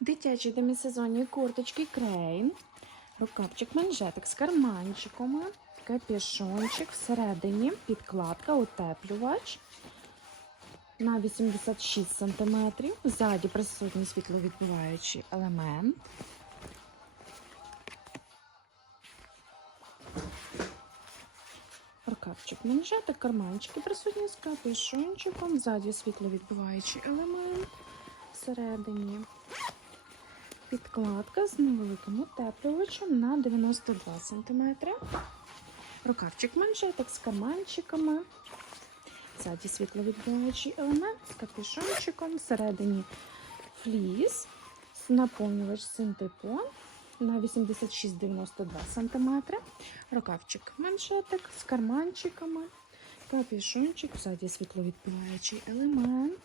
Дитячі демісезонні курточки Крейн. Рукавчик манжетик з карманчиками. Капюшончик всередині, підкладка, утеплювач на 86 см. Ззаді присутній світловідбиваючий елемент. Рукавчик манжетик, карманчики присутні з капюшончиком. Ззаді світловідбиваючий елемент. Всередині підкладка з невеликим утеплювачем на 92 см. Рукавчик манжетик з карманчиками. Ззаді світловідбиваючий елемент з капюшончиком. Всередині фліс, наповнювач синтепон на 86-92 см. Рукавчик манжетик з карманчиками. Капюшончик, ззаді світловідбиваючий елемент.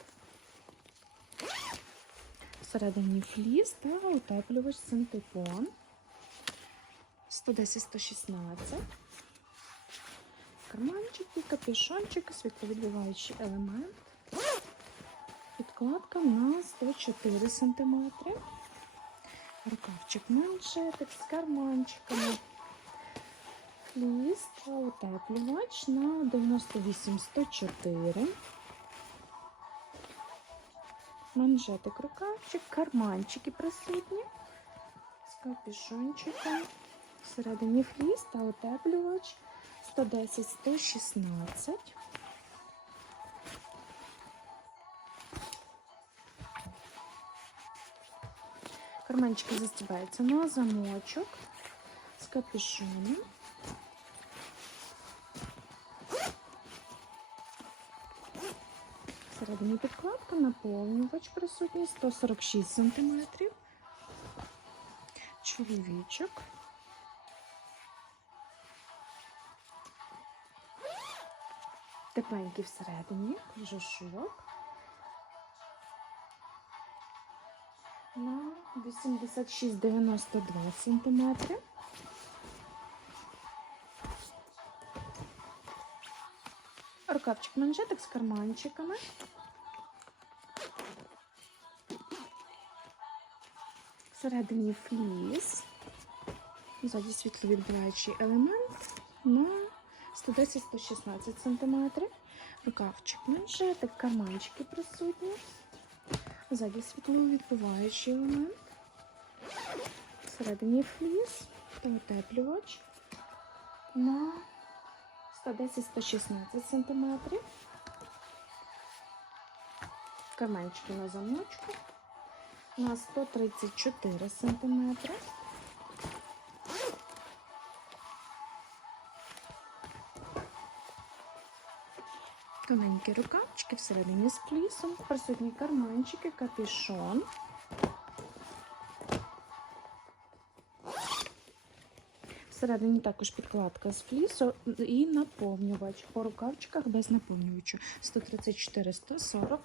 Всередині фліс та утеплювач синтепон 110-116. Карманчики, капюшончик, світловідбиваючий елемент. Підкладка на 104 см. Рукавчик манжетик з карманчиками. Фліс та утеплювач на 98-104. Манжетик, рукавчик, карманчики присутні з капюшончиком. Всередині фліс та утеплювач 110-116. Карманчики застібаються на замочок з капюшоном. Всередині підкладка, наповнювач присутній 146 см. Чоловічок. Тепленький всередині, кожушок. На 86-92 см. Рукавчик манжетик з карманчиками. Всередині фліс. Ззаді світловідбиваючий елемент на 110-116 см. Рукавчик манжетик, карманчики присутні. Ззаді світловідбиваючий елемент. Всередині фліс та утеплювач на 110-116 см. Карманчики на замочку на 134 см. Тоненькі рукавчики всередині з плісом, присутні карманчики, капюшон. Всередині також підкладка з флісу і наповнювач. По рукавчиках без наповнювачу. 134-140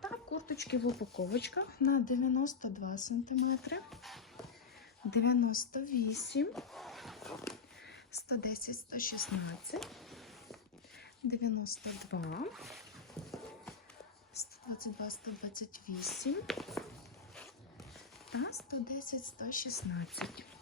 та курточки в упаковочках на 92 см, 98, 110-116, 92, 122-128 та 110-116.